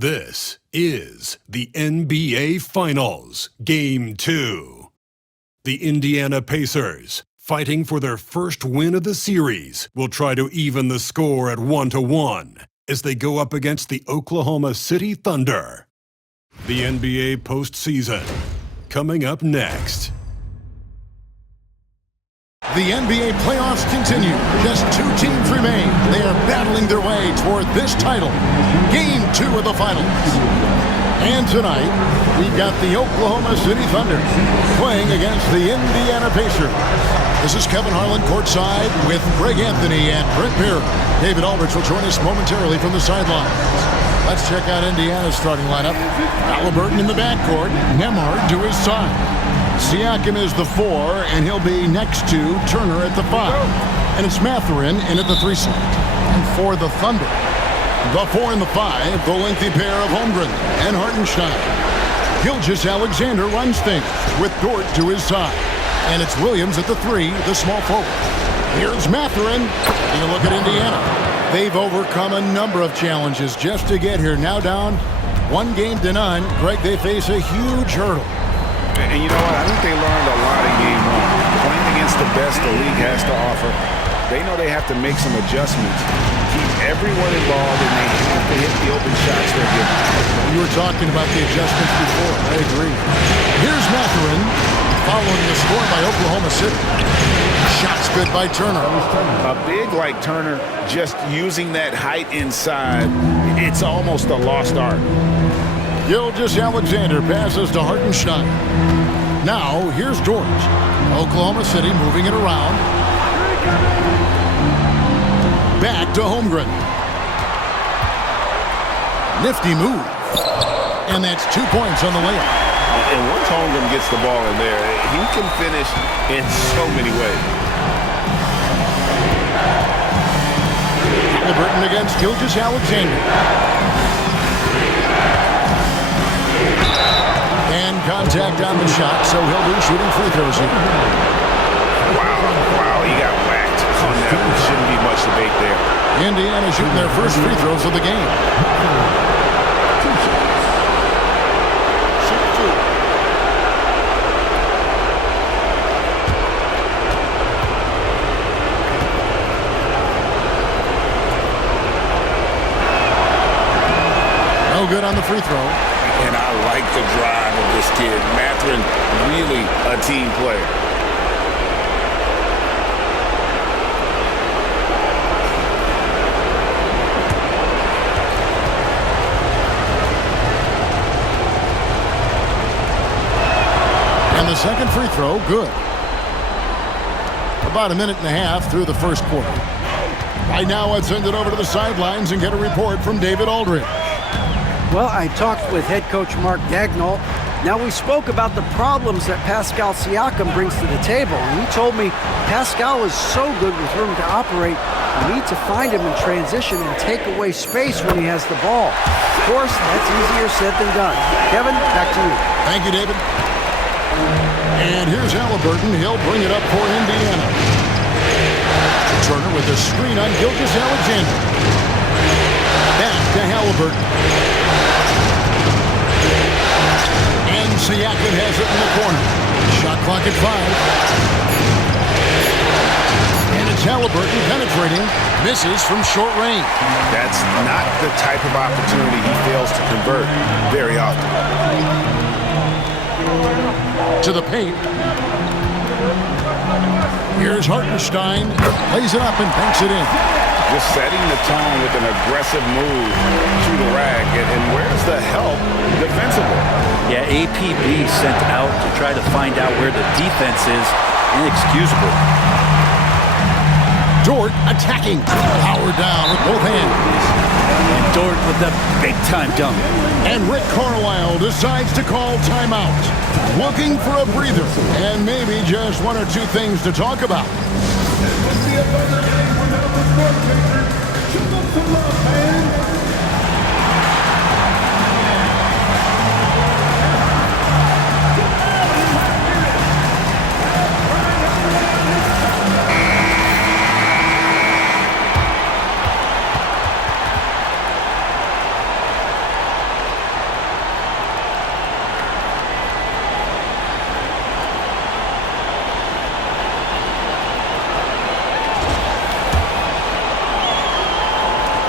This is the NBA Finals, Game 2. The Indiana Pacers, fighting for their first win of the series, will try to even the score at 1-1 as they go up against the Oklahoma City Thunder. The NBA postseason, coming up next. The NBA playoffs continue. Just two teams remain. They are battling their way toward this title. Game 2 of the finals. And tonight, we've got the Oklahoma City Thunder playing against the Indiana Pacers. This is Kevin Harlan courtside with Greg Anthony and Brent Beer. David Aldridge will join us momentarily from the sidelines. Let's check out Indiana's starting lineup. Halliburton in the backcourt. Nembhard to his side. Siakam is the 4, and he'll be next to Turner at the 5. And it's Mathurin in at the 3 slot. And for the Thunder, the 4 and the 5, the lengthy pair of Holmgren and Hartenstein. Gilgeous-Alexander runs things with Dort to his side. And it's Williams at the 3, the small forward. Here's Mathurin. Taking a look at Indiana. They've overcome a number of challenges just to get here. Now down 1-0. Greg, they face a huge hurdle. And you know what? I think they learned a lot in Game 1. Playing against the best the league has to offer, they know they have to make some adjustments, keep everyone involved, and they have to hit the open shots they're getting. You were talking about the adjustments before. I agree. Here's Mathurin, following the score by Oklahoma City. Shots good by Turner. A big like Turner, just using that height inside, it's almost a lost art. Gilgeous-Alexander passes to Hartenstein. Now, here's Dort. Oklahoma City moving it around. Back to Holmgren. Nifty move. And that's 2 points on the layup. And once Holmgren gets the ball in there, he can finish in so many ways. Halliburton against Gilgeous-Alexander. And contact on the shot, so he'll be shooting free throws here. Wow, he got whacked on that one. Shouldn't be much debate there. Indiana shooting their first free throws of the game. No good on the free throw. And I like the drive of this kid. Mathurin, really a team player. And the second free throw, good. About a minute and a half through the first quarter. Right now, let's send it over to the sidelines and get a report from David Aldridge. Well, I talked with head coach Mark Daigneault. Now, we spoke about the problems that Pascal Siakam brings to the table. And he told me Pascal is so good with room to operate, you need to find him in transition and take away space when he has the ball. Of course, that's easier said than done. Kevin, back to you. Thank you, David. And here's Halliburton. He'll bring it up for Indiana. Turner with a screen on Gilgeous-Alexander. Back to Halliburton. And Siakam has it in the corner. Shot clock at 5. And it's Halliburton penetrating. Misses from short range. That's not the type of opportunity he fails to convert very often. To the paint. Here's Hartenstein. Plays it up and banks it in. Just setting the tone with an aggressive move to the rack. And where's the help defensively? Yeah, APB sent out to try to find out where the defense is. Inexcusable. Dort attacking. Power down with both hands. And Dort with the big-time dunk. And Rick Carlisle decides to call timeout. Looking for a breather. And maybe just one or two things to talk about.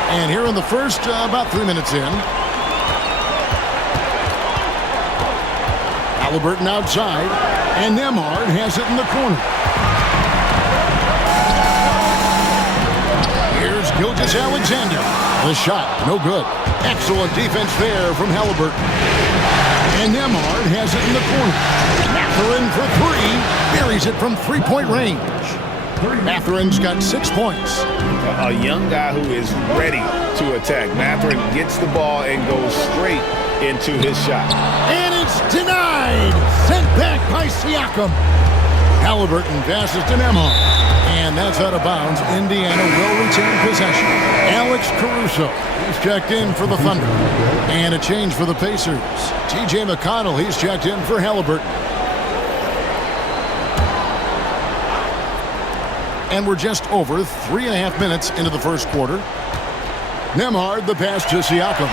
And here in the first, about 3 minutes in. Halliburton outside, and Nemhard has it in the corner. Here's Gilgeous-Alexander. The shot, no good. Excellent defense there from Halliburton. And Nemhard has it in the corner. Mathurin for three. Buries it from three-point range. Mathurin's got 6 points. A young guy who is ready to attack. Mathurin gets the ball and goes straight into his shot. And it's denied. Sent back by Siakam. Halliburton passes to Nemhard. And that's out of bounds. Indiana will retain possession. Alex Caruso, he's checked in for the Thunder. And a change for the Pacers. T.J. McConnell, he's checked in for Halliburton. And we're just over 3.5 minutes into the first quarter. Nemhard, the pass to Siakam.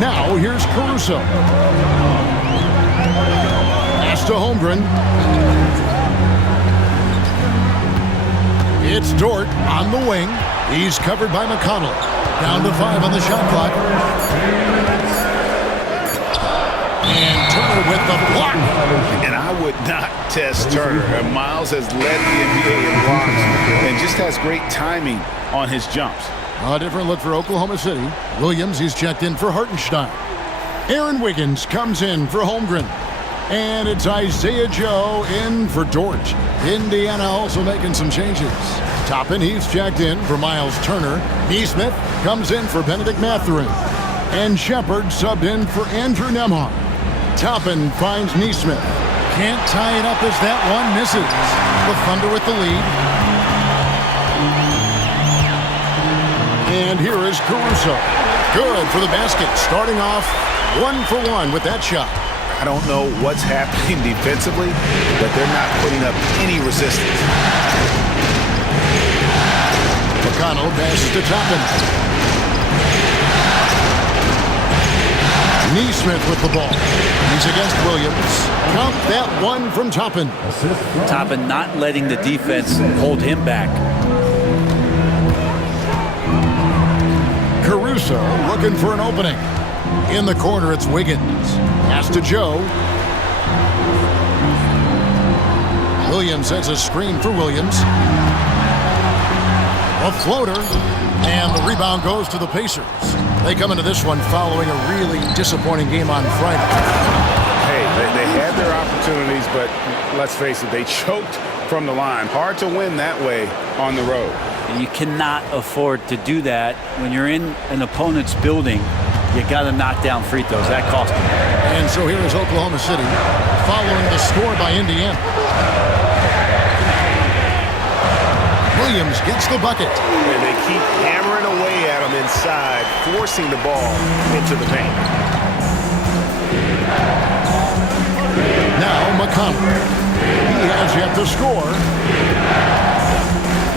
Now here's Caruso. Pass to Holmgren. It's Dort on the wing. He's covered by McConnell. Down to 5 on the shot clock. And Turner with the block. And I would not test Turner. And Miles has led the NBA in blocks and just has great timing on his jumps. A different look for Oklahoma City. Williams, he's checked in for Hartenstein. Aaron Wiggins comes in for Holmgren. And it's Isaiah Joe in for Dort. Indiana also making some changes. Toppin, he's checked in for Miles Turner. Neesmith comes in for Benedict Mathurin. And Shepard subbed in for Andrew Nemhard. Toppin finds Neesmith. Can't tie it up as that one misses. The Thunder with the lead. And here is Caruso. Good for the basket. Starting off 1 for 1 with that shot. I don't know what's happening defensively, but they're not putting up any resistance. McConnell passes to Toppin. Neesmith with the ball. He's against Williams. Count that one from Toppin. Toppin not letting the defense hold him back. Caruso looking for an opening. In the corner, it's Wiggins. Pass to Joe. Williams sets a screen for Williams. A floater. And the rebound goes to the Pacers. They come into this one following a really disappointing game on Friday. Hey, they had their opportunities, but let's face it, they choked from the line. Hard to win that way on the road. You cannot afford to do that when you're in an opponent's building. You got to knock down free throws. That cost them. And so here is Oklahoma City following the score by Indiana. Williams gets the bucket. And they keep hammering away at him inside, forcing the ball into the paint. Now McConnell. He has yet to score.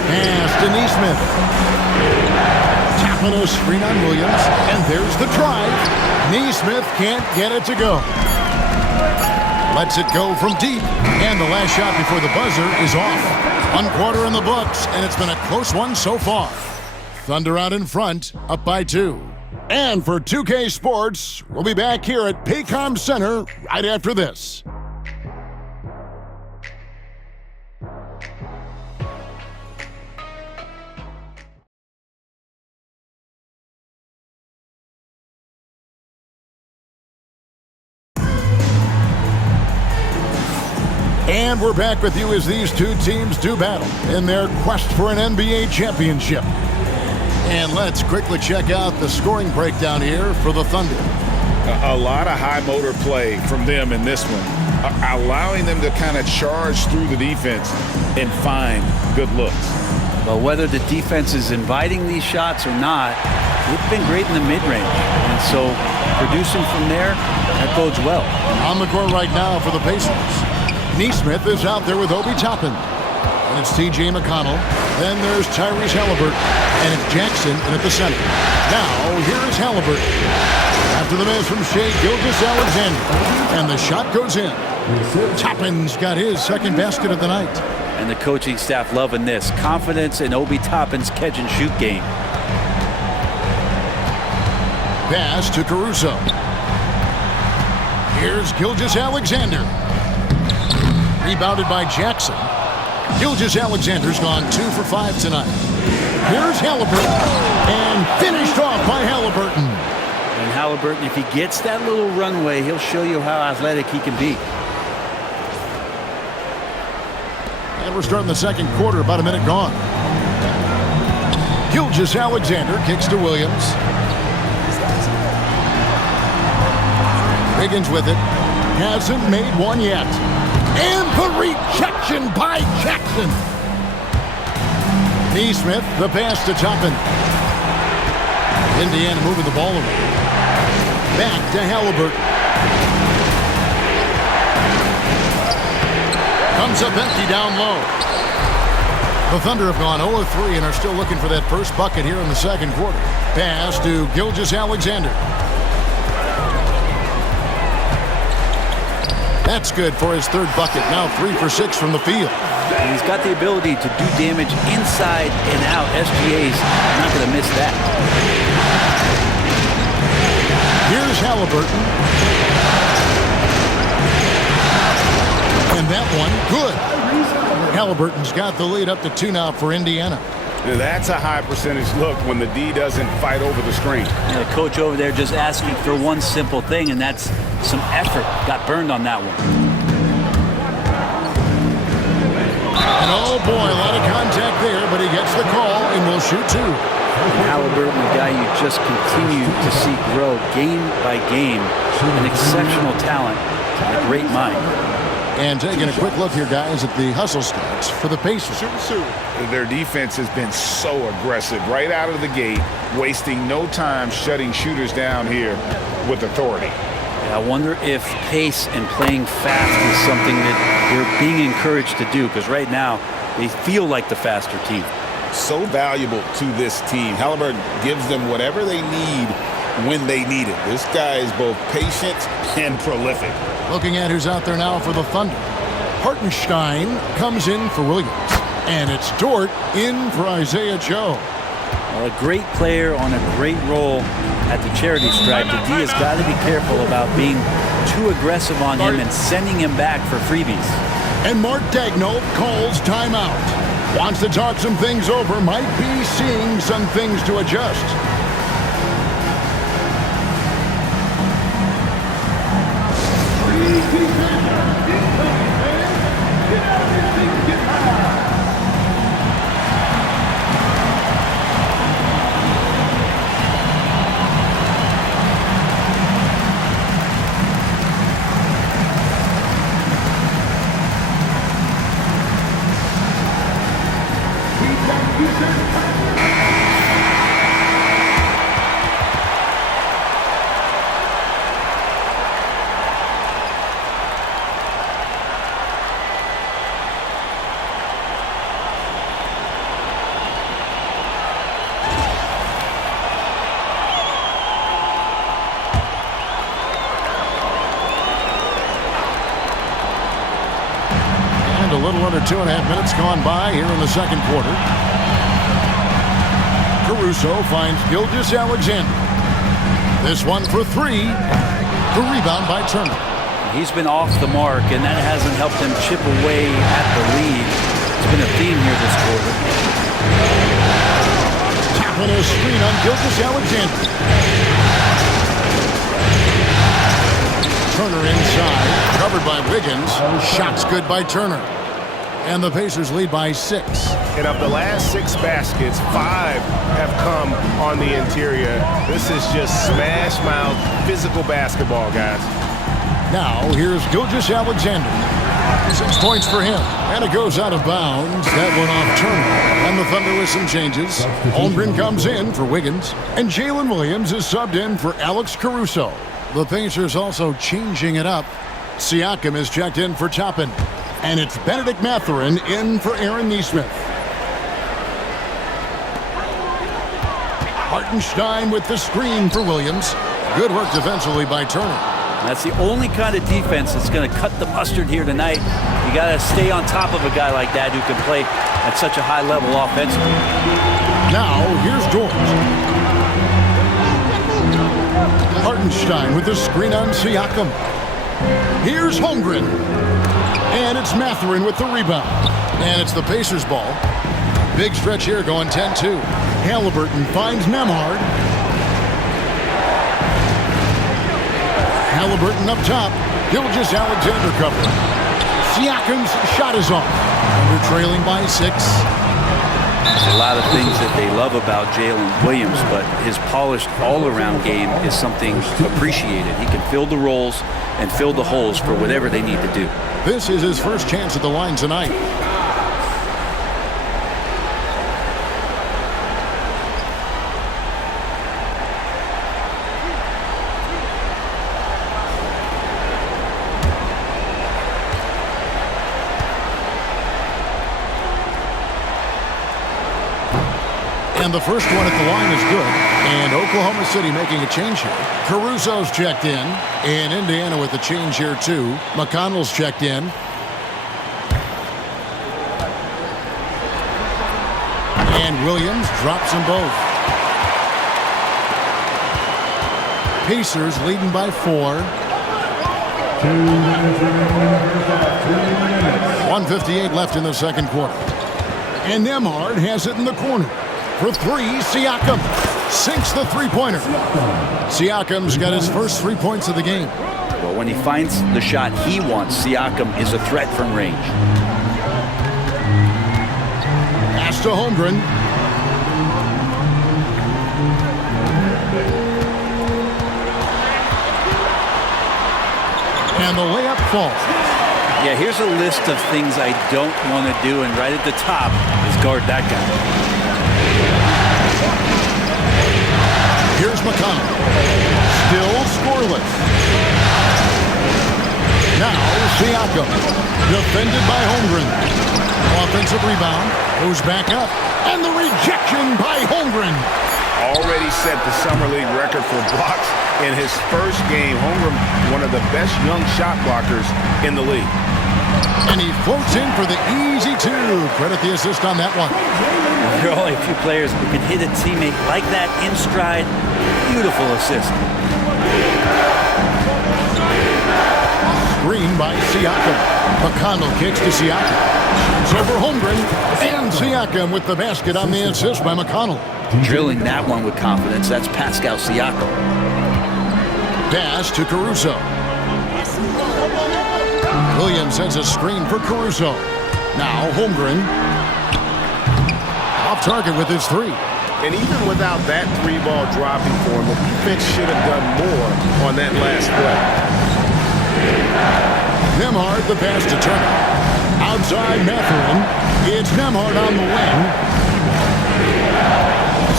Pass to Neesmith. Tapping a screen on Williams. And there's the drive. Neesmith can't get it to go. Lets it go from deep. And the last shot before the buzzer is off. 1 quarter in the books, and it's been a close one so far. Thunder out in front, up by 2. And for 2K Sports, we'll be back here at Paycom Center right after this. And we're back with you as these two teams do battle in their quest for an NBA championship. And let's quickly check out the scoring breakdown here for the Thunder. A lot of high motor play from them in this one, allowing them to kind of charge through the defense and find good looks. But whether the defense is inviting these shots or not, they've been great in the mid-range. And so producing from there, that bodes well. On the court right now for the Pacers. Neesmith is out there with Obi Toppin. And it's T.J. McConnell. Then there's Tyrese Halliburton. And it's Jackson in at the center. Now, here is Halliburton. After the miss from Shai Gilgeous-Alexander. And the shot goes in. Toppin's got his second basket of the night. And the coaching staff loving this. Confidence in Obi Toppin's catch-and-shoot game. Pass to Caruso. Here's Gilgeous-Alexander. Rebounded by Jackson. Gilgeous-Alexander's gone 2 for 5 tonight. Here's Halliburton. And finished off by Halliburton. And Halliburton, if he gets that little runway, he'll show you how athletic he can be. And we're starting the second quarter, about a minute gone. Gilgeous-Alexander kicks to Williams. Wiggins with it. Hasn't made one yet. And the rejection by Jackson. Neesmith, the pass to Toppin. Indiana moving the ball away. Back to Halliburton. Comes up empty down low. The Thunder have gone 0-3 and are still looking for that first bucket here in the second quarter. Pass to Gilgeous-Alexander. That's good for his third bucket. Now 3 for 6 from the field. And he's got the ability to do damage inside and out. SGA's not going to miss that. Here's Halliburton. And that one, good. Halliburton's got the lead up to 2 now for Indiana. That's a high percentage look when the D doesn't fight over the screen. And the coach over there just asking for one simple thing, and that's some effort. Got burned on that one. And oh boy, a lot of contact there, but he gets the call and will shoot 2. And Halliburton, the guy you just continue to see grow game by game, an exceptional talent and a great mind. And taking a quick look here, guys, at the hustle stats for the Pacers. Their defense has been so aggressive right out of the gate, wasting no time shutting shooters down here with authority. I wonder if pace and playing fast is something that they're being encouraged to do, because right now they feel like the faster team. So valuable to this team. Halliburton gives them whatever they need when they need it. This guy is both patient and prolific. Looking at who's out there now for the Thunder. Hartenstein comes in for Williams. And it's Dort in for Isaiah Joe. A great player on a great role at the charity stripe. The D has got to be careful about being too aggressive on him and sending him back for freebies. And Mark Daigneault calls timeout. Wants to talk some things over. Might be seeing some things to adjust. A little under 2.5 minutes gone by here in the second quarter. Caruso finds Gilgeous-Alexander. This one for 3. The rebound by Turner. He's been off the mark, and that hasn't helped him chip away at the lead. It's been a theme here this quarter. Tapping a screen on Gilgeous-Alexander. Turner inside, covered by Wiggins. Shots good by Turner. And the Pacers lead by 6. And of the last 6 baskets, 5 have come on the interior. This is just smash mouth physical basketball, guys. Now here's Gilgeous-Alexander. 6 points for him. And it goes out of bounds. That one off Turner. And the Thunder with some changes. Holmgren comes in for Wiggins. And Jalen Williams is subbed in for Alex Caruso. The Pacers also changing it up. Siakam is checked in for Toppin. And it's Benedict Mathurin in for Aaron Neesmith. Hartenstein with the screen for Williams. Good work defensively by Turner. That's the only kind of defense that's going to cut the mustard here tonight. You got to stay on top of a guy like that who can play at such a high level offensively. Now, here's George. Hartenstein with the screen on Siakam. Here's Holmgren. And it's Mathurin with the rebound. And it's the Pacers' ball. Big stretch here going 10-2. Halliburton finds Nemhard. Halliburton up top. Gilgeous Alexander covering. Siakam's shot is off. Under trailing by 6. There's a lot of things that they love about Jalen Williams, but his polished all-around game is something appreciated. He can fill the roles and fill the holes for whatever they need to do. This is his first chance at the line tonight. And the first one at the line is good. And Oklahoma City making a change here. Caruso's checked in. And Indiana with a change here too. McConnell's checked in. And Williams drops them both. Pacers leading by 4. 1:58 left in the second quarter. And Nemhard has it in the corner. For 3, Siakam sinks the three-pointer. Siakam's got his first 3 points of the game. Well, when he finds the shot he wants, Siakam is a threat from range. Pass to Holmgren. And the layup falls. Yeah, here's a list of things I don't want to do, and right at the top is guard that guy. Here's McConnell. Still scoreless. Now Siakam. Defended by Holmgren. Offensive rebound. Goes back up. And the rejection by Holmgren. Already set the Summer League record for blocks in his first game. Holmgren, one of the best young shot blockers in the league. And he floats in for the easy 2. Credit the assist on that one. There are only a few players who can hit a teammate like that in stride. Beautiful assist. Screen by Siakam. McConnell kicks to Siakam. It's over Holmgren. And Siakam with the basket on the assist by McConnell. Drilling that one with confidence. That's Pascal Siakam. Pass to Caruso. Williams sends a screen for Caruso. Now Holmgren. Off target with his 3. And even without that 3-ball dropping for him, the defense should have done more on that last play. Nemhard the pass to Turner. Outside Mathurin. It's Nemhard on the wing.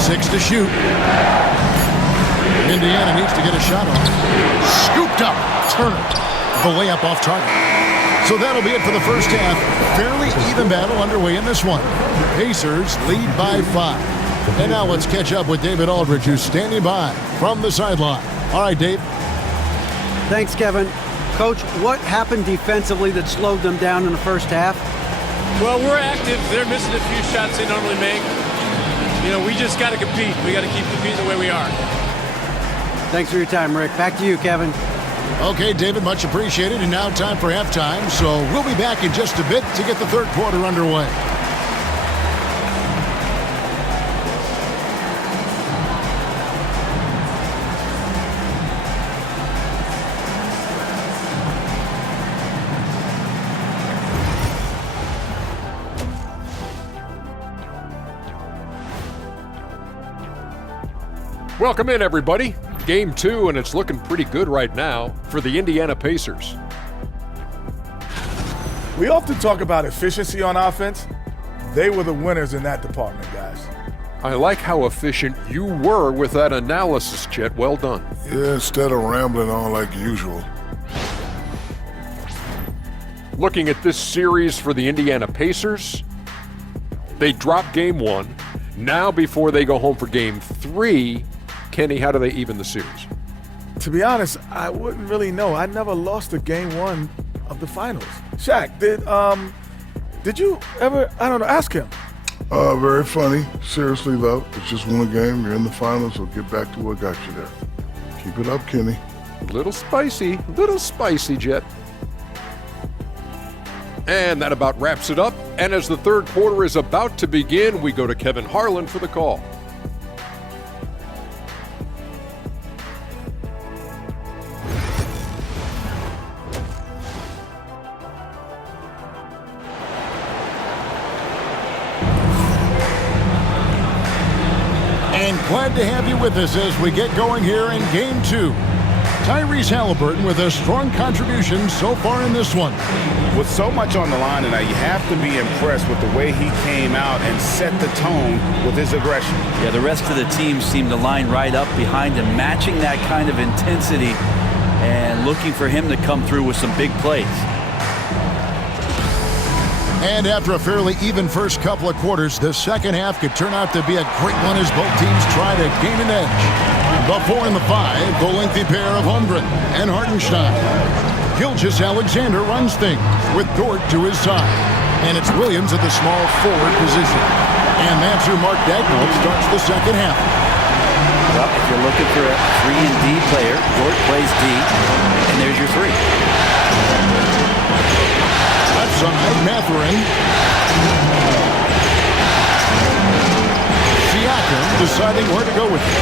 6 to shoot. Indiana needs to get a shot off. Scooped up. Turner. The layup off target. So that'll be it for the first half. Fairly even battle underway in this one. Pacers lead by 5. And now let's catch up with David Aldridge, who's standing by from the sideline. All right, Dave. Thanks, Kevin. Coach, what happened defensively that slowed them down in the first half? Well, we're active. They're missing a few shots they normally make. You know, we just got to compete. We got to keep competing the way we are. Thanks for your time, Rick. Back to you, Kevin. Okay, David, much appreciated. And now time for halftime. So we'll be back in just a bit to get the third quarter underway. Welcome in, everybody. Game 2, and it's looking pretty good right now for the Indiana Pacers. We often talk about efficiency on offense. They were the winners in that department, guys. I like how efficient you were with that analysis, Chet. Well done. Yeah, instead of rambling on like usual. Looking at this series for the Indiana Pacers, they dropped Game 1. Now, before they go home for Game 3, Kenny, how do they even the series? To be honest, I wouldn't really know. I never lost a game one of the finals. Shaq, did you ever, I don't know, ask him. Very funny. Seriously, though, it's just one game. You're in the finals, so get back to what got you there. Keep it up, Kenny. Little spicy, Jet. And that about wraps it up. And as the third quarter is about to begin, we go to Kevin Harlan for the call. And glad to have you with us as we get going here in Game 2. Tyrese Halliburton with a strong contribution so far in this one. With so much on the line tonight, you have to be impressed with the way he came out and set the tone with his aggression. Yeah, the rest of the team seemed to line right up behind him, matching that kind of intensity and looking for him to come through with some big plays. And after a fairly even first couple of quarters, the second half could turn out to be a great one as both teams try to gain an edge. The 4 and the 5, the lengthy pair of Holmgren and Hartenstein. Gilgeous-Alexander runs things with Dort to his side. And it's Williams at the small forward position. And that's who Mark Dagnall starts the second half. Well, if you're looking for a 3-and-D player, Dort plays D, and there's your 3. Left side, Mathurin. Siakam deciding where to go with it.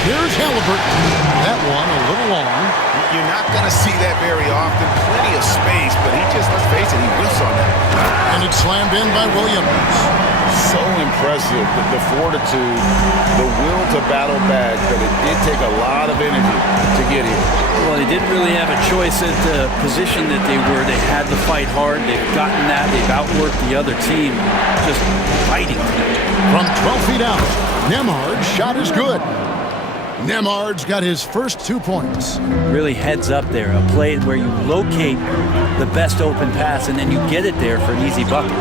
Here's Halliburton. That one a little long. You're not going to see that very often. Plenty of space, but he just, let's face it, he whiffs on that. And it's slammed in by Williams. So impressive, the fortitude, the will to battle back, but it did take a lot of energy to get here. Well, they didn't really have a choice at the position that they were. They had to fight hard. They've gotten that. They've outworked the other team, just fighting. From 12 feet out, Nemhard's shot is good. Nemhard's got his first 2 points. Really heads up there, a play where you locate the best open pass and then you get it there for an easy bucket.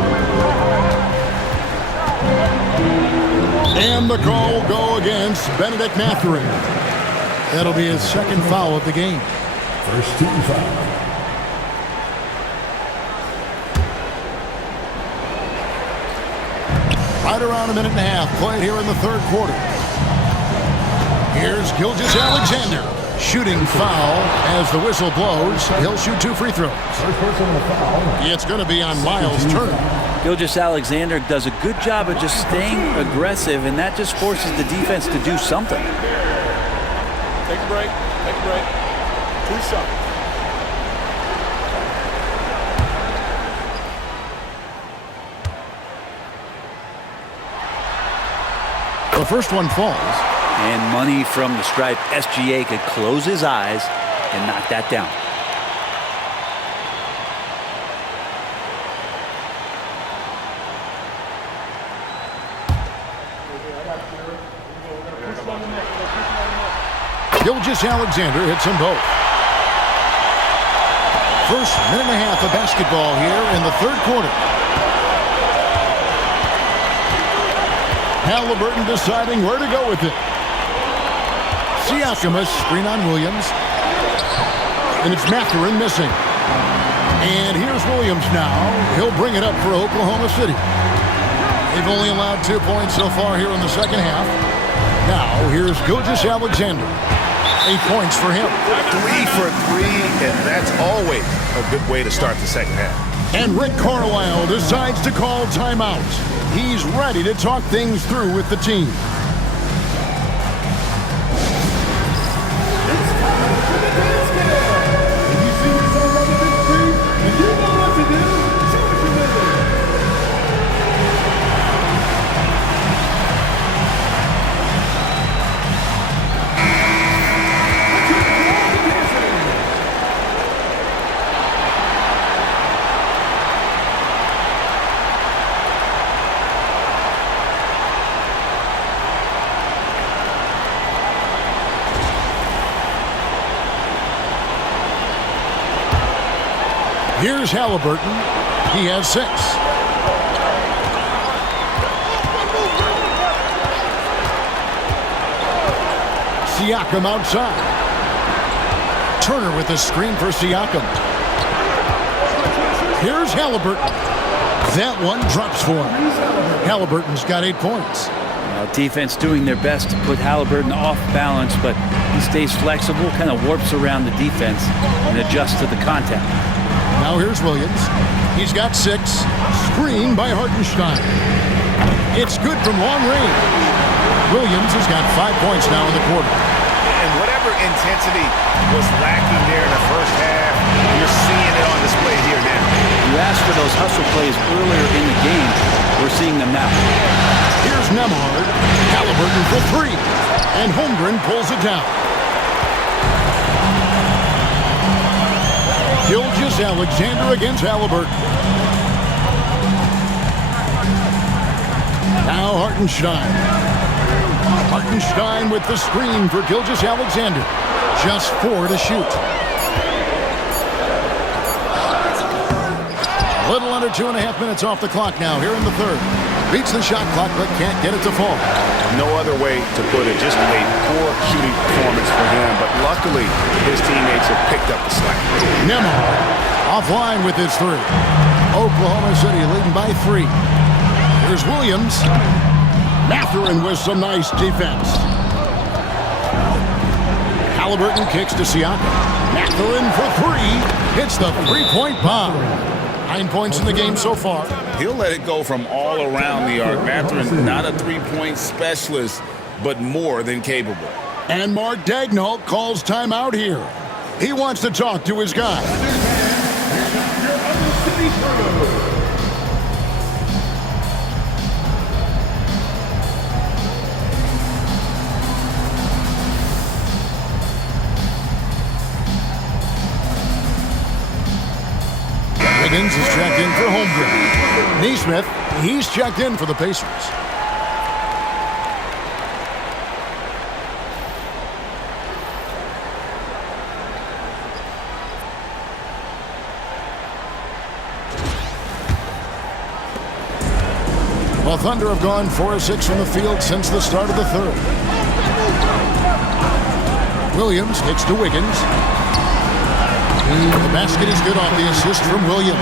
And the call will go against Benedict Mathurin. That'll be his second foul of the game. First team foul. Right around a minute and a half played here in the third quarter. Here's Gilgeous-Alexander. Shooting foul as the whistle blows. He'll shoot 2 free throws. It's going to be on Miles Turner. Gilgeous-Alexander does a good job of just staying aggressive, and that just forces the defense to do something. Take a break. Take a break. Do something. The first one falls. And money from the stripe. SGA could close his eyes and knock that down. Gilgeous-Alexander hits them both. First minute and a half of basketball here in the third quarter. Halliburton deciding where to go with it. Siakam, a screen on Williams. And it's Mathurin missing. And here's Williams now. He'll bring it up for Oklahoma City. They've only allowed 2 points so far here in the second half. Now here's Gilgeous-Alexander. 8 points for him. 3 for 3, and that's always a good way to start the second half. And Rick Carlisle decides to call timeout. He's ready to talk things through with the team. Here's Halliburton. He has 6. Siakam outside. Turner with the screen for Siakam. Here's Halliburton. That one drops for him. Halliburton's got 8 points. Defense doing their best to put Halliburton off balance, but he stays flexible, kind of warps around the defense and adjusts to the contact. Now here's Williams. He's got 6. Screen by Hartenstein. It's good from long range. Williams has got 5 points now in the quarter. And whatever intensity was lacking there in the first half, you're seeing it on display here now. You asked for those hustle plays earlier in the game. We're seeing them now. Here's Nembhard. Halliburton for 3. And Holmgren pulls it down. Gilgeous-Alexander against Halliburton. Now Hartenstein. Hartenstein with the screen for Gilgeous-Alexander. Just 4 to shoot. A little under 2.5 minutes off the clock now here in the third. Beats the shot clock but can't get it to fall. No other way to put it. Just a poor shooting performance for him. But luckily, his teammates have picked up the slack. Nembhard offline with his 3. Oklahoma City leading by 3. Here's Williams. Mathurin with some nice defense. Halliburton kicks to Siakam. Mathurin for 3. Hits the 3-point bomb. 9 points in the game so far. He'll let it go from all around the arc. Mathurin, not a three-point specialist, but more than capable. And Mark Daigneault calls timeout here. He wants to talk to his guy. Wiggins is checked in for Holmgren. Nesmith, he's checked in for the Pacers. The Thunder have gone 4 of 6 from the field since the start of the third. Williams kicks to Wiggins. The basket is good off the assist from Williams.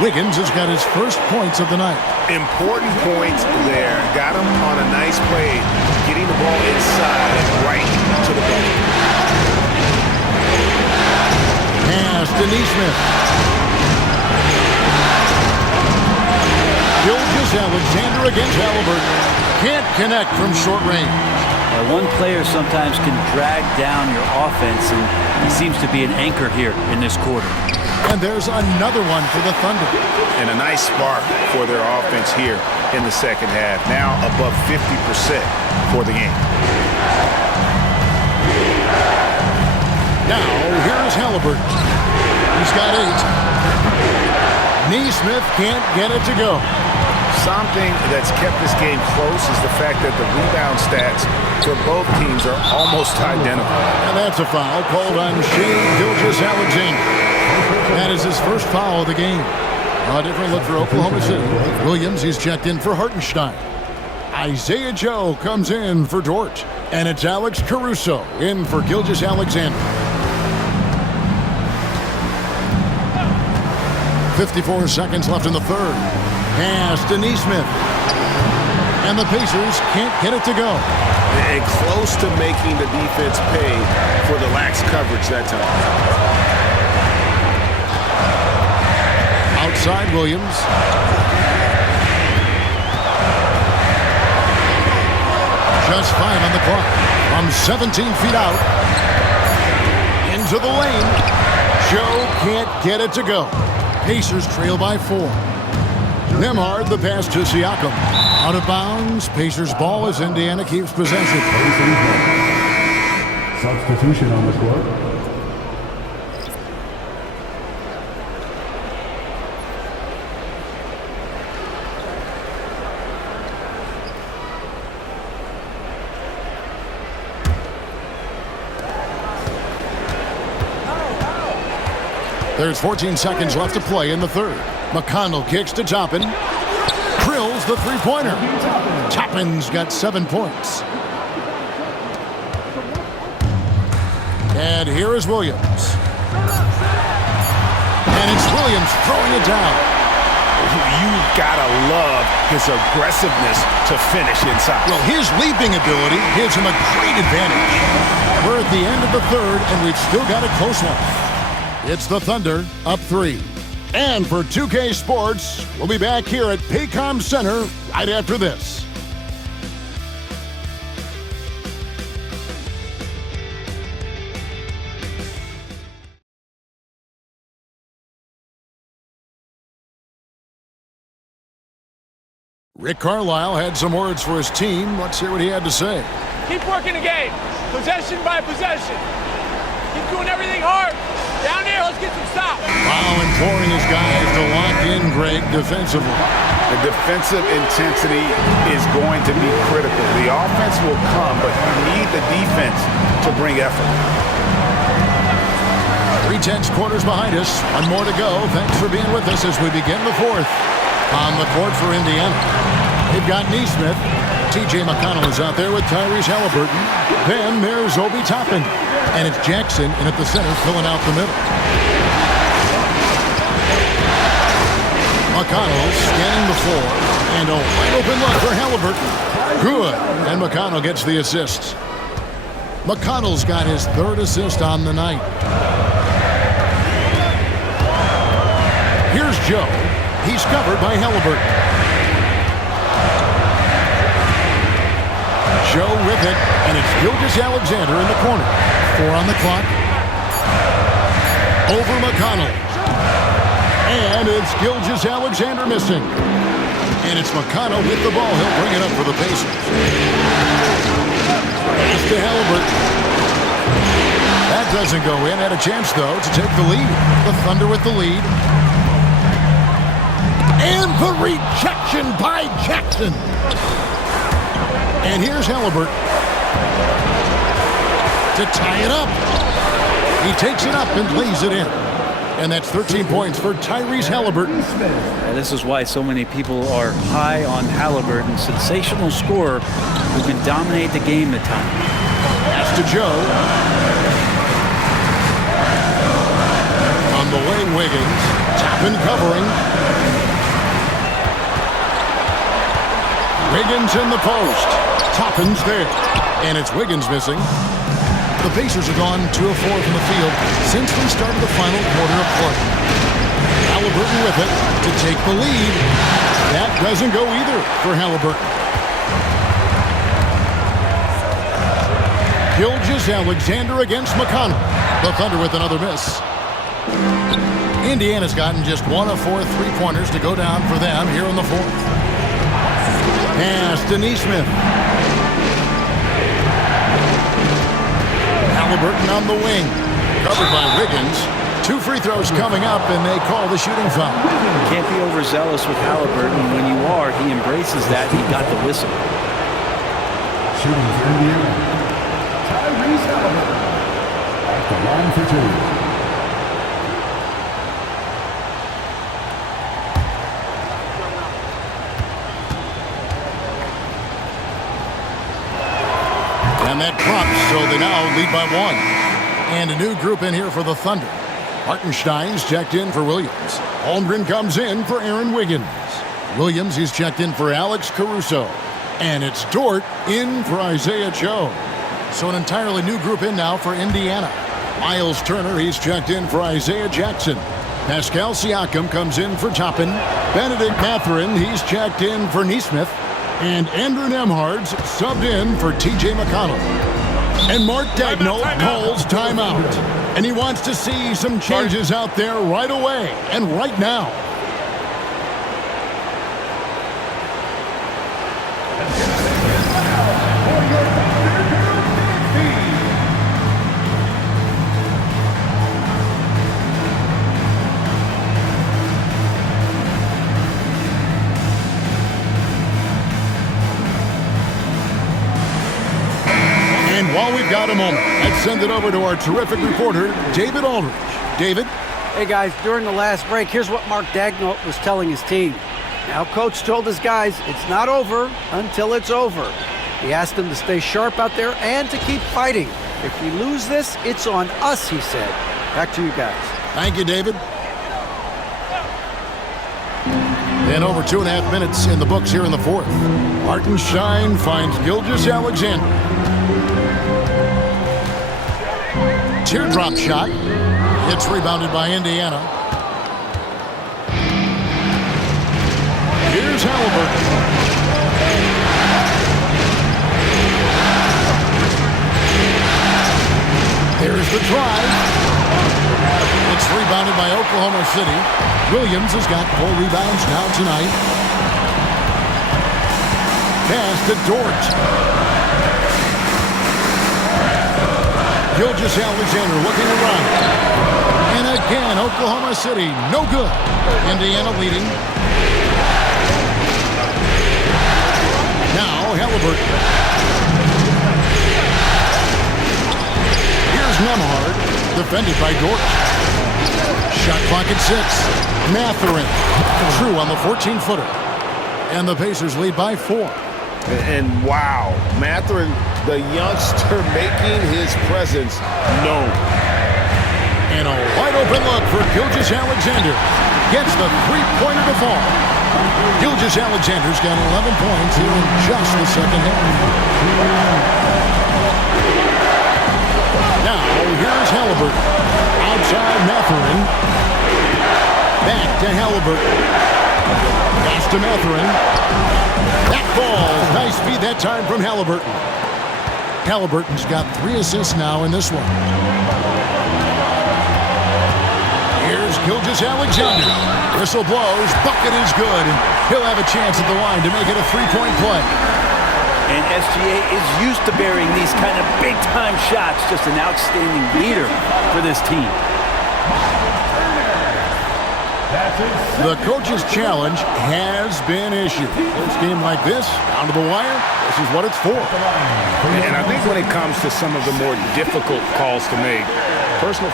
Wiggins has got his first points of the night. Important points there. Got him on a nice play, getting the ball inside and right to the bucket. Pass to Nesmith. Gilgeous-Alexander against Halliburton. Can't connect from short range. One player sometimes can drag down your offense, and he seems to be an anchor here in this quarter. And there's another one for the Thunder. And a nice spark for their offense here in the second half. Now above 50% for the game. Now, here's Halliburton. He's got 8. Nesmith can't get it to go. Something that's kept this game close is the fact that the rebound stats for both teams are almost identical. And that's a foul called on Shai Gilgeous-Alexander. That is his first foul of the game. A different look for Oklahoma City. Williams, he's checked in for Hartenstein. Isaiah Joe comes in for Dort. And it's Alex Caruso in for Gilgeous-Alexander. 54 seconds left in the third. Pass to Nesmith. And the Pacers can't get it to go. And close to making the defense pay for the lax coverage that time. Outside Williams. Just 5 on the clock. From 17 feet out. Into the lane. Joe can't get it to go. Pacers trail by 4. Nembhard, the pass to Siakam. Out of bounds. Pacers ball as Indiana keeps possession. Substitution on the court. There's 14 seconds left to play in the third. McConnell kicks to Toppin. Drills the three-pointer. Toppin's got 7 points. And here is Williams. And it's Williams throwing it down. You've got to love his aggressiveness to finish inside. Well, his leaping ability gives him a great advantage. We're at the end of the third, and we've still got a close one. It's the Thunder up 3. And for 2K Sports, we'll be back here at Paycom Center right after this. Rick Carlisle had some words for his team. Let's hear what he had to say. Keep working the game, possession by possession. Keep doing everything hard. Down there, let's get some stops. Wow, imploring his guys to lock in, Greg, defensively. The defensive intensity is going to be critical. The offense will come, but you need the defense to bring effort. 3/10 quarters behind us. One more to go. Thanks for being with us as we begin the fourth. On the court for Indiana, they've got Neesmith. T.J. McConnell is out there with Tyrese Halliburton. Then there's Obi Toppin. And it's Jackson in at the center, filling out the middle. McConnell scanning the floor. And a wide open look for Halliburton. Good. And McConnell gets the assist. McConnell's got his third assist on the night. Here's Joe. He's covered by Halliburton. Joe with it, and it's Gilgeous-Alexander in the corner. 4 on the clock. Over McConnell. And it's Gilgeous-Alexander missing. And it's McConnell with the ball. He'll bring it up for the Pacers. Pass to Halliburton. That doesn't go in. Had a chance, though, to take the lead. The Thunder with the lead. And the rejection by Jackson. And here's Halliburton to tie it up. He takes it up and lays it in. And that's 13 points for Tyrese Halliburton. This is why so many people are high on Halliburton. Sensational scorer who can dominate the game at times. Pass to Joe. On the wing, Wiggins. Toppin covering. Wiggins in the post. Toppin's there. And it's Wiggins missing. The Pacers have gone 2 of 4 from the field since we started the final quarter of play. Halliburton with it to take the lead. That doesn't go either for Halliburton. Gilgeous-Alexander against McConnell. The Thunder with another miss. Indiana's gotten just 1 of 4 3-pointers to go down for them here in the fourth. Pass to Neesmith. Halliburton on the wing. Covered by Wiggins. 2 free throws coming up, and they call the shooting foul. Can't be overzealous with Halliburton. When you are, he embraces that. He got the whistle. Shooting for Indiana, Tyrese Halliburton at the line for 2. And that drops, so they now lead by 1. And a new group in here for the Thunder. Hartenstein's checked in for Williams. Holmgren comes in for Aaron Wiggins. Williams, he's checked in for Alex Caruso. And it's Dort in for Isaiah Joe. So an entirely new group in now for Indiana. Miles Turner, he's checked in for Isaiah Jackson. Pascal Siakam comes in for Toppin. Benedict Mathurin, he's checked in for Neesmith. And Andrew Nembhard's subbed in for T.J. McConnell. And Mark Dagnall calls timeout. And he wants to see some changes out there right away and right now. And while we've got a moment, let's send it over to our terrific reporter, David Aldridge. David? Hey, guys, during the last break, here's what Mark Dagnall was telling his team. Now, Coach told his guys it's not over until it's over. He asked them to stay sharp out there and to keep fighting. If we lose this, it's on us, he said. Back to you guys. Thank you, David. And over 2.5 minutes in the books here in the fourth. Hartenstein finds Gilgeous-Alexander. Teardrop shot. It's rebounded by Indiana. Here's Halliburton. There's the drive. It's rebounded by Oklahoma City. Williams has got 4 rebounds now tonight. Pass to Dort. Gilgeous-Alexander looking around. And again, Oklahoma City, no good. Indiana leading. Now, Halliburton. Here's Nembhard, defended by Dort. Shot clock at 6. Mathurin, true on the 14-footer. And the Pacers lead by 4. And wow, Mathurin, the youngster, making his presence known. And a wide open look for Gilgeous-Alexander. Gets the three-pointer to fall. Gilgeous-Alexander's got 11 points here in just the second half. Now, here's Halliburton. Outside Mathurin. Back to Halliburton. Pass to Mathurin. That ball. Nice feed that time from Halliburton. Halliburton's got 3 assists now in this one. Here's Gilgeous-Alexander. Whistle blows. Bucket is good. And he'll have a chance at the line to make it a 3-point play. And SGA is used to burying these kind of big-time shots. Just an outstanding leader for this team. The coach's challenge has been issued. This game like this, down to the wire, this is what it's for. And I think when it comes to some of the more difficult calls to make, personal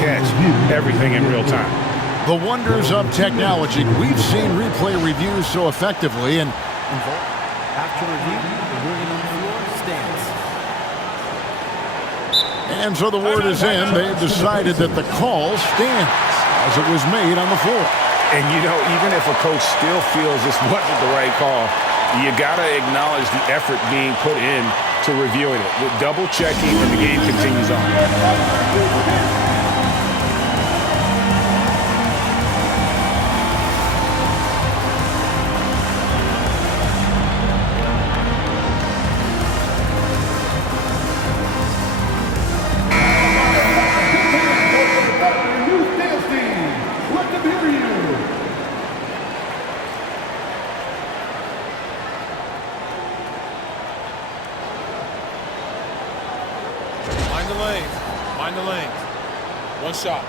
catch everything in real time. The wonders of technology. We've seen replay reviews so effectively, and after review, the ruling on the floor stands. And so the word is in. They've decided that the call stands as it was made on the floor. And, you know, even if a coach still feels this wasn't the right call, you got to acknowledge the effort being put in to reviewing it. With double-checking, and the game continues on. Find the lane. One shot.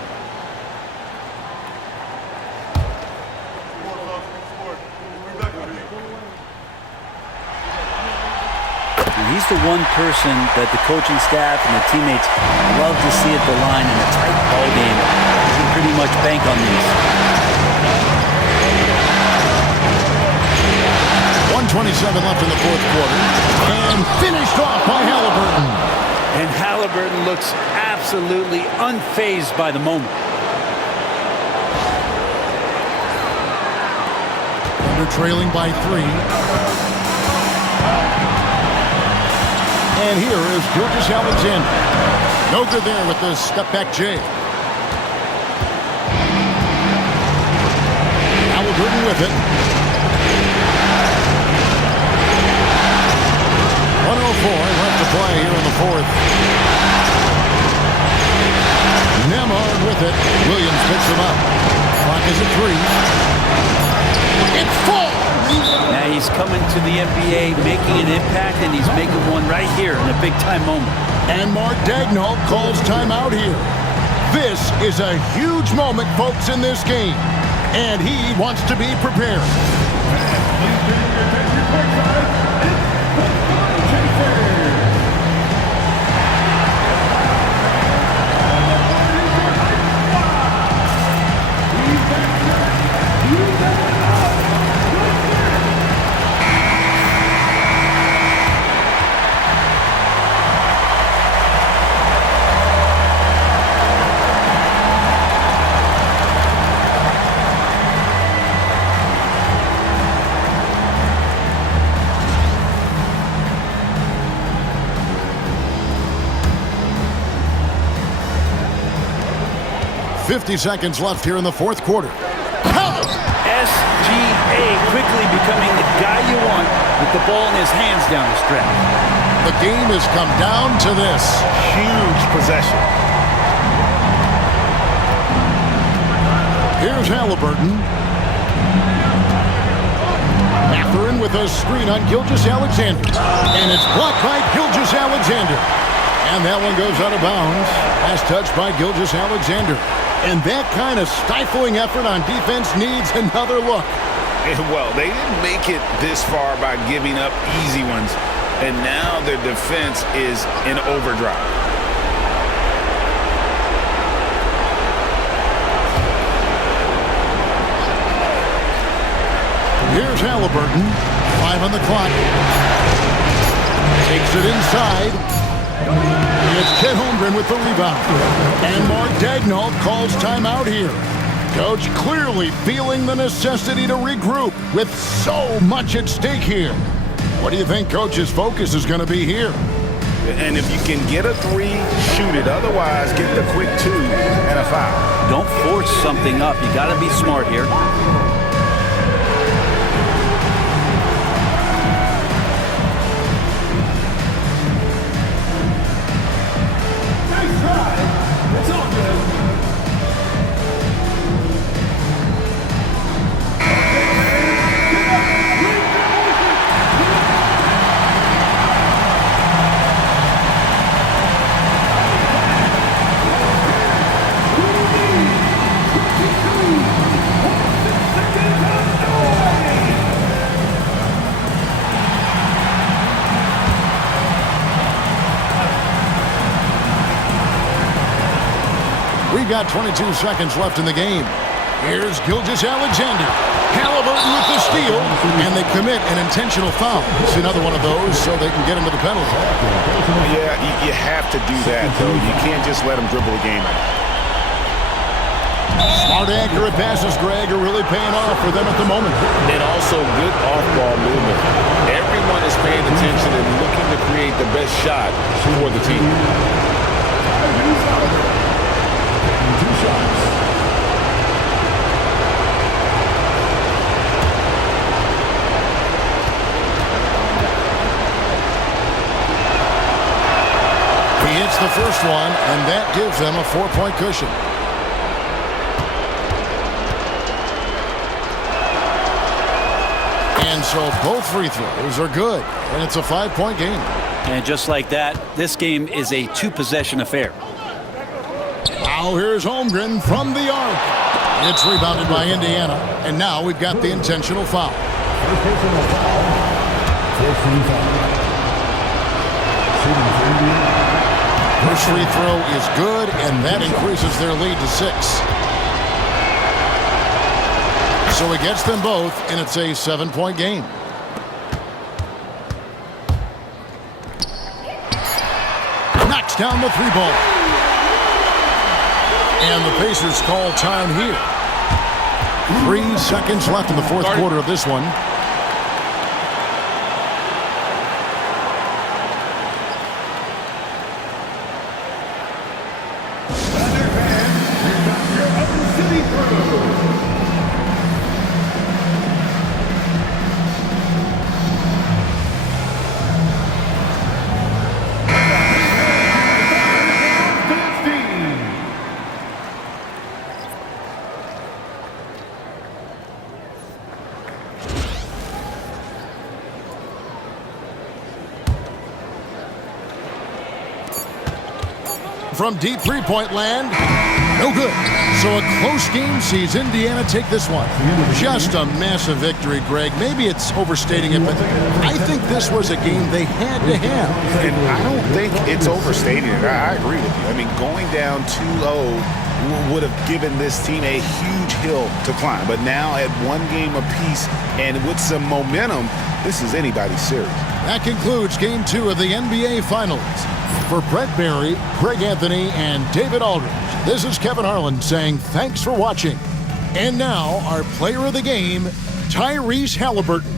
He's the one person that the coaching staff and the teammates love to see at the line in a tight ball game. You can pretty much bank on these. 1:27 left in the fourth quarter. And finished off by Halliburton. And Halliburton looks absolutely unfazed by the moment. Thunder trailing by 3. And here is Gilgeous-Alexander. No good there with the step-back J. Halliburton with it. 1:04 left to play here in the fourth. Nembhard with it. Williams picks him up. Clock is at 3. It's full! Now he's coming to the NBA, making an impact, and he's making one right here in a big-time moment. And Mark Daigneault calls timeout here. This is a huge moment, folks, in this game. And he wants to be prepared. 50 seconds left here in the fourth quarter. SGA quickly becoming the guy you want with the ball in his hands down the stretch. The game has come down to this. Huge possession. Here's Halliburton. Mathurin with a screen on Gilgeous-Alexander. And it's blocked by Gilgeous-Alexander. And that one goes out of bounds. Last touch by Gilgeous-Alexander. And that kind of stifling effort on defense needs another look. Well, they didn't make it this far by giving up easy ones. And now their defense is in overdrive. Here's Halliburton. 5 on the clock. Takes it inside. It's Chet Holmgren with the rebound. And Mark Daigneault calls timeout here. Coach clearly feeling the necessity to regroup with so much at stake here. What do you think Coach's focus is going to be here? And if you can get a 3, shoot it. Otherwise, get the quick 2 and a foul. Don't force something up. You got to be smart here. We've got 22 seconds left in the game. Here's Gilgeous-Alexander. Halliburton with the steal, and they commit an intentional foul. It's another one of those so they can get into the penalty. Yeah, you have to do that, though. You can't just let them dribble the game out. Smart, accurate passes, Greg, are really paying off for them at the moment. And also good off-ball movement. Everyone is paying attention and looking to create the best shot for the team. He hits the first one, and that gives them a 4-point cushion. And so both free throws are good, and it's a 5-point game. And just like that, this game is a 2-possession affair. Now here's Holmgren from the arc. It's rebounded by Indiana, and now we've got the intentional foul. First free throw is good, and that increases their lead to 6. So he gets them both, and it's a 7-point game. Knocks down the 3-ball. And the Pacers call time here. 3 seconds left in the fourth quarter of this one. From deep three-point land, no good. So a close game sees Indiana take this one. Just a massive victory, Greg. Maybe it's overstating it, but I think this was a game they had to have. And I don't think it's overstating it. I agree with you. I mean, going down 2-0 would have given this team a huge hill to climb. But now at 1 game apiece and with some momentum, this is anybody's series. That concludes Game 2 of the NBA Finals. For Brett Barry, Greg Anthony, and David Aldridge, this is Kevin Harlan saying thanks for watching. And now, our player of the game, Tyrese Halliburton.